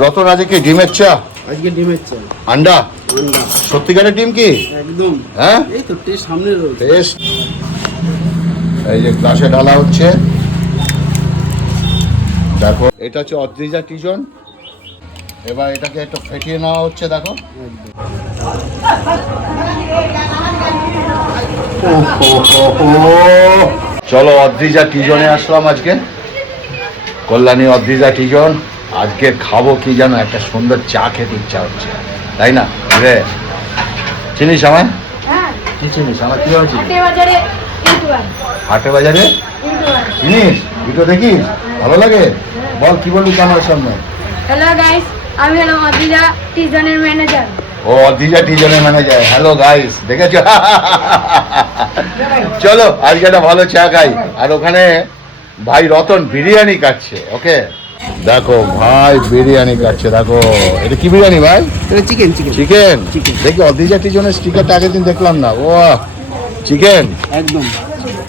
রতন আজকে কি ডিমের চা? আজকে ডিমের চাল আন্ডা? সত্যিকারের ডিম কি? একদম। হ্যাঁ? এই তো টেস্ট সামনে রয়েছে। বেশ এই যে গ্লাসে ঢালা হচ্ছে। দেখো এটা হচ্ছে অদ্রিজা টিজন। এবার এটাকে একটু ফেটিয়ে নেওয়া হচ্ছে দেখো। চলো অদ্রিজা টিজনে আসলাম আজকে। কল্যাণী অদ্রিজা টিজন। আজকে খাব কি জানো? একটা সুন্দর চা খেতে ইচ্ছা হচ্ছে। তাই না? রে চিনিস আমায়? হ্যাঁ। কি চিনিস? আমার কি হয়েছে হাটে বাজারে চিনিস? দুটো দেখিস? ভালো লাগে? বল কি বলবি ক্যামেরার সামনে হ্যালো গাইস আমি হলাম অদিদা টিজনের ম্যানেজার। ও অদ্রিজা টিজনের ম্যানেজার। হ্যালো গাইস দেখেছ? চলো আজকে একটা ভালো চা খাই। আর ওখানে ভাই রতন বিরিয়ানি কাটছে ওকে? দেখো ভাই বিরিয়ানি কাটছে দেখো। এটা কি বিরিয়ানি ভাই? এটা চিকেন চিকেন চিকেন. দেখি অদ্রিজা টিজনের স্টিকারটা আগের দিন দেখলাম না। ও চিকেন একদম।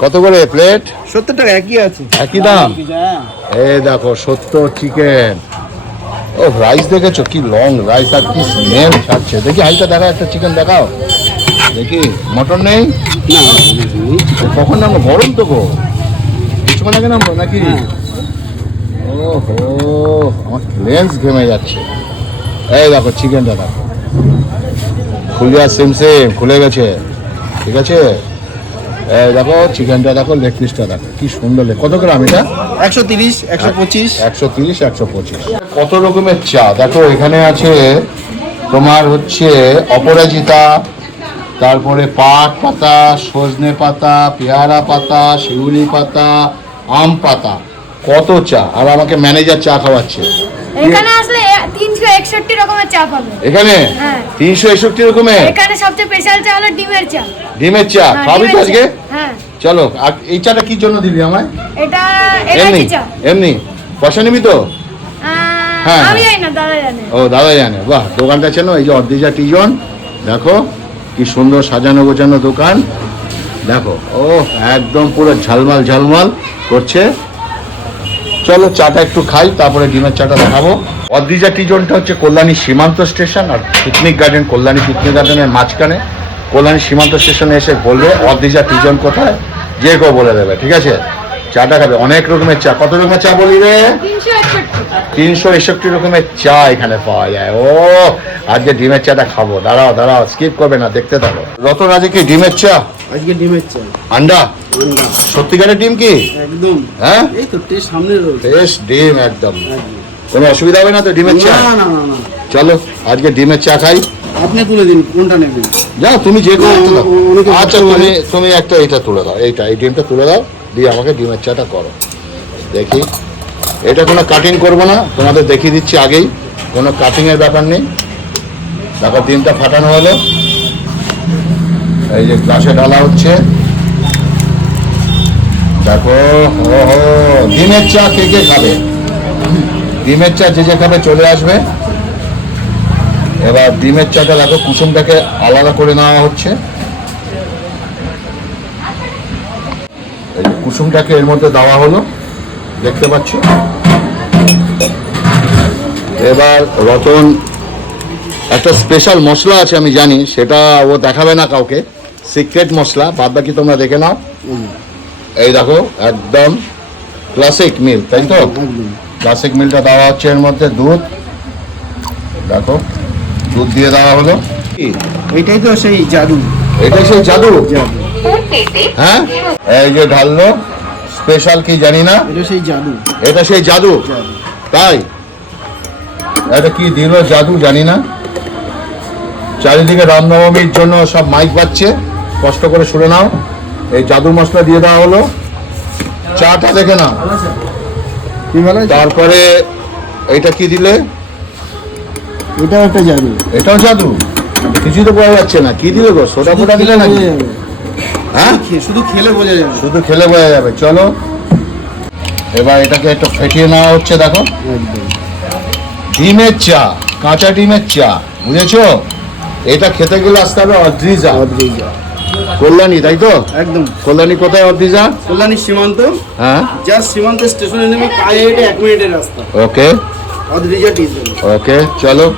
কত করে প্লেট সত্তর টাকা একই আছে। একই দাম? এ দেখো সত্য চিকেন ও রাইস দেখেছ? কি লং রাইস আর কি স্মেল ছাড়ছে দেখি হাইটা দেখা একটা চিকেন দেখাও। দেখি মটন নেই? কখন নামলো গরম তো গো। কিছুক্ষণ আগে নামলো নাকি? হ্যাঁ। ওহো আমার লেন্স ঘেমে যাচ্ছে। এই দেখো চিকেনটা দেখো। খুলিয়া সেম সেম খুলে গেছে। ঠিক আছে? এই দেখো চিকেনটা দেখো লেগ পিসটা দেখো। কি সুন্দর leg। কত গ্রাম এটা? একশো তিরিশ একশো পঁচিশ। একশো তিরিশ একশো পঁচিশ। কত রকমের চা? দেখো এখানে আছে তোমার হচ্ছে অপরাজিতা তারপরে পাট পাতা সজনে পাতা পেয়ারা পাতা শিউলি পাতা আম পাতা। কত চা? আর আমাকে ম্যানেজার চা খাওয়াচ্ছে। এখানে আসলে তিনশো একষট্টি রকমের চা পাবে। এখানে? হ্যাঁ। তিনশো একষট্টি রকমের? এখানে সবচেয়ে স্পেশাল চা হলো ডিমের চা। ডিমের চা? হ্যাঁ, খাবি তো আজকে? হ্যাঁ। চলো আর এই চাটা কি জন্য দিবি আমায়? এটা এমনি এমনি। পয়সা নিবি তো? হ্যাঁ, আমি হ্যাঁ। জানি না দাদা জানে। ও দাদা জানে। বাহ দোকানটা চেনো এই যে অর্দিজা টিজন। দেখো কি সুন্দর সাজানো গোছানো দোকান। দেখো ও একদম পুরো ঝালমাল ঝালমাল করছে। চলো চাটা একটু খাই তারপরে ডিমের চাটা দেখাবো। অদ্রিজা টিজনটা হচ্ছে কল্যাণী সীমান্ত স্টেশন আর পিকনিক গার্ডেন কল্যাণী পিকনিক গার্ডেনের মাঝখানে। কল্যাণী সীমান্ত স্টেশনে এসে বলবে অদ্রিজা টিজন কোথায়? যে কেউ বলে দেবে ঠিক আছে? চাটা খাবে। অনেক রকমের চা। কত রকমের চা বলি রে? তিনশো একষট্টি রকমের চা এখানে পাওয়া যায়। ও আজকে ডিমের চাটা খাব। দাঁড়াও দাঁড়াও স্কিপ করবে না দেখতে থাকো। রতন আজকে কি ডিমের চা? আজকে ডিমের চা। আন্ডা? সত্যিকারের ডিম কি? একদম। হ্যাঁ? এই তো টেস্ট সামনে বেশ ডিম একদম। কোনো অসুবিধা হবে না তো ডিমের চা? না না না। চলো আজকে ডিমের চা খাই। আপনি তুলে দিন কোনটা নেবেন? যাও তুমি যে কোনো আচ্ছা তুমি তুমি একটা এইটা তুলে দাও এইটা এই ডিমটা তুলে দাও দিয়ে আমাকে ডিমের চাটা করো। দেখি। এটা কোনো কাটিং করব না তোমাদের দেখিয়ে দিচ্ছি আগেই। কোনো কাটিংয়ের ব্যাপার নেই। তারপর ডিমটা ফাটানো হলো। এই যে গ্লাসে ঢালা হচ্ছে। দেখো, ওহো, ডিমের চা কে কে খাবে? ডিমের চা যে যে খাবে চলে আসবে। এবার ডিমের চাটা দেখো, কুসুমটাকে আলাদা করে নেওয়া হচ্ছে। কুসুমটাকে এর মধ্যে দেওয়া হলো, দেখতে পাচ্ছ? এবার রতন, একটা স্পেশাল মশলা আছে, আমি জানি, সেটা ও দেখাবে না কাউকে। সিক্রেট মশলা বাদ বাকি তোমরা দেখে নাও। এই দেখো একদম ক্লাসিক মিল তাই তো? ক্লাসিক মিলটা দেওয়া হচ্ছে এর মধ্যে দুধ। দেখো দুধ দিয়ে দেওয়া হলো। কি এইটাই তো সেই জাদু। এটাই সেই জাদু? হ্যাঁ? এই যে ঢাললো স্পেশাল কি জানি না? এটা সেই জাদু। এটা সেই জাদু। জাদু। তাই? এটা কি দিল জাদু জানি না। চারিদিকে রামনবমীর জন্য সব মাইক বাজছে। কষ্ট করে শুনে নাও। এই জাদু মশলা দিয়ে দেওয়া হলো। চাটা দেখে না কি বলে? তারপরে এটা কি দিলে? এটাও একটা জাদু। এটাও জাদু? কিছু তো বোঝা যাচ্ছে না। কি দিলে গো? সোডা ফোটা দিলে নাকি? হ্যাঁ? শুধু খেলে বোঝা যাবে। শুধু খেলে বোঝা যাবে। চলো। এবার এটাকে একটু ফেটিয়ে নেওয়া হচ্ছে দেখো। ডিমের চা কাঁচা ডিমের চা বুঝেছ? এটা খেতে গেলে আসতে হবে অদ্রিজা। অদ্রিজা। কল্যাণী তাই তো? একদম। কল্যাণী কোথায় অদ্রিজা কল্যাণী সীমান্ত। হ্যাঁ? জাস্ট সীমান্ত স্টেশনে নেমে পায়ে হেঁটে এক মিনিটের রাস্তা। ওকে। অদ্রিজা টি ওকে চলো।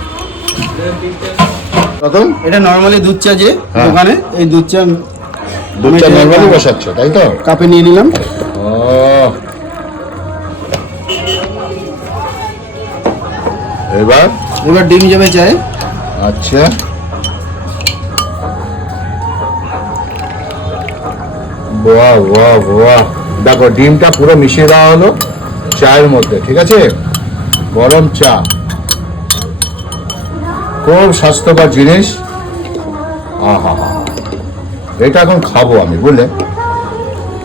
রতন এটা নর্মালি দুধ চা যে হ্যাঁ। দোকানে এই দুধ চা আমি যে- নর্মালি বসাচ্ছ তাই তো? কাপে নিয়ে নিলাম। এবার? এবার ডিম যাবে চায়। আচ্ছা। বাহ বাহ বাহ দেখো ডিমটা পুরো মিশিয়ে দেওয়া হলো চায়ের মধ্যে ঠিক আছে? গরম চা। খুব স্বাস্থ্যকর জিনিস। আহা। এটা এখন খাব আমি বুঝলে?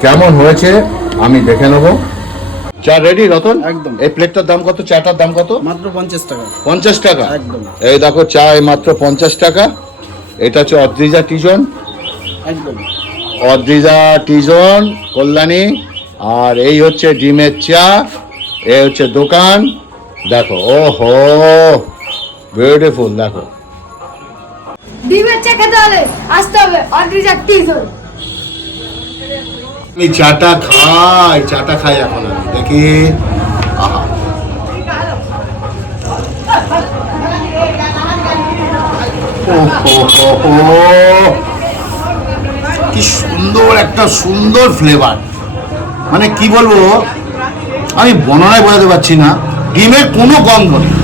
কেমন হয়েছে আমি দেখে নেব। চা রেডি রতন? একদম। এই প্লেটটার দাম কত? চাটার দাম কত? মাত্র পঞ্চাশ টাকা। পঞ্চাশ টাকা? একদম। এই দেখো চা মাত্র পঞ্চাশ টাকা। এটা হচ্ছে অদ্রিজা টিজন। একদম। অদ্রিজা টিজন কল্যাণী আর এই হচ্ছে ডিমের চা এই হচ্ছে দোকান। দেখো ও হো বিউটিফুল দেখো। ডিমের চা খেতে হলে আসতে হবে অদ্রিজা টিজন। আমি চাটা খাই চাটা খাই এখন আমি দেখি। কি সুন্দর, একটা সুন্দর ফ্লেভার মানে কি বলব? আমি বর্ণনায় বোঝাতে পারছি না। ডিমের কোনো গন্ধ নেই।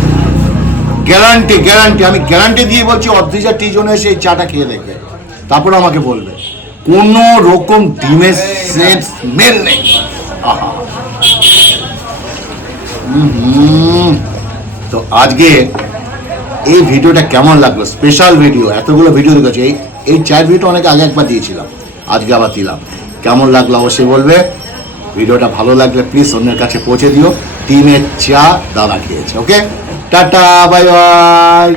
গ্যারান্টি গ্যারান্টি আমি গ্যারান্টি দিয়ে বলছি অর্ধেজা টি জনে এসে এই চাটা খেয়ে দেখবে। তারপর আমাকে বলবে। কোনো রকম ডিমের স্মেল নেই। আহা। তো আজকে এই ভিডিওটা কেমন লাগল? স্পেশাল ভিডিও এতগুলো ভিডিও দেখেছি। এই এই চার ভিডিও অনেক আগে একবার দিয়েছিলাম। আজকে আবার দিলাম। কেমন লাগল অবশ্যই বলবে। ভিডিওটা ভালো লাগলে প্লিজ অন্যের কাছে পৌঁছে দিও। টিমের চা দাদা খেয়েছে ওকে টাটা বাই বাই